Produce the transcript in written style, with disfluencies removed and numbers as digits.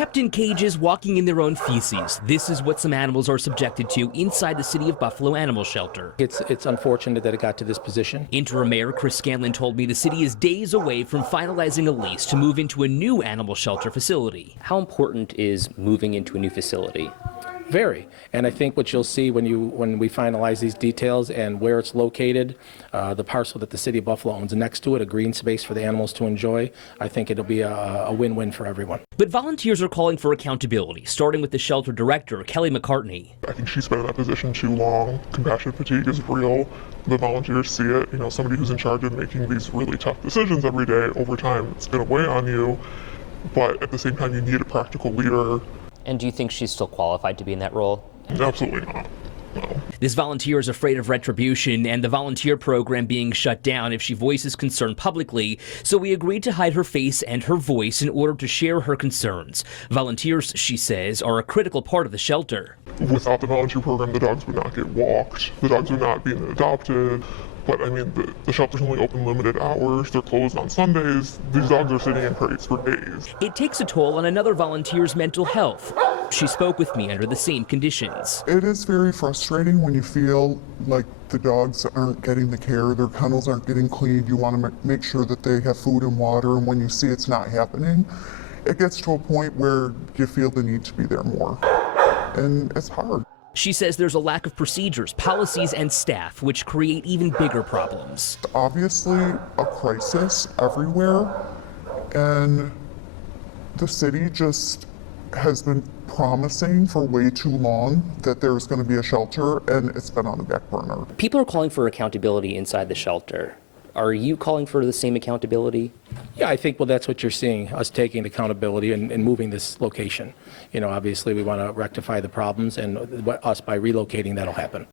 Kept in cages, walking in their own feces. This is what some animals are subjected to inside the City of Buffalo Animal Shelter. It's unfortunate that it got to this position. Interim Mayor Chris Scanlon told me the city is days away from finalizing a lease to move into a new animal shelter facility. How important is moving into a new facility? Very. And I think what you'll see when we finalize these details and where it's located, the parcel that the City of Buffalo owns next to it, a green space for the animals to enjoy, I think it'll be a win-win for everyone. But volunteers are calling for accountability, starting with the shelter director, Kelly McCartney. I think she's been in that position too long. Compassion fatigue is real. The volunteers see it. You know, somebody who's in charge of making these really tough decisions every day, over time, it's going to weigh on you. But at the same time, you need a practical leader. And do you think she's still qualified to be in that role? Absolutely not. No. This volunteer is afraid of retribution and the volunteer program being shut down if she voices concern publicly, so we agreed to hide her face and her voice in order to share her concerns. Volunteers, she says, are a critical part of the shelter. Without the volunteer program, the dogs would not get walked. The dogs would not be adopted. But I mean, the shelter's only open limited hours. They're closed on Sundays. These dogs are sitting in crates for days. It takes a toll on another volunteer's mental health. She spoke with me under the same conditions. It is very frustrating when you feel like the dogs aren't getting the care, their kennels aren't getting cleaned. You want to make sure that they have food and water, and when you see it's not happening, it gets to a point where you feel the need to be there more. And it's hard. She says there's a lack of procedures, policies, and staff, which create even bigger problems. Obviously, a crisis everywhere, and the city just has been promising for way too long that there's going to be a shelter, and it's been on the back burner. People are calling for accountability inside the shelter. Are you calling for the same accountability? Yeah, I think, well, that's what you're seeing, us taking accountability and moving this location. You know, obviously we want to rectify the problems, and us by relocating, that'll happen.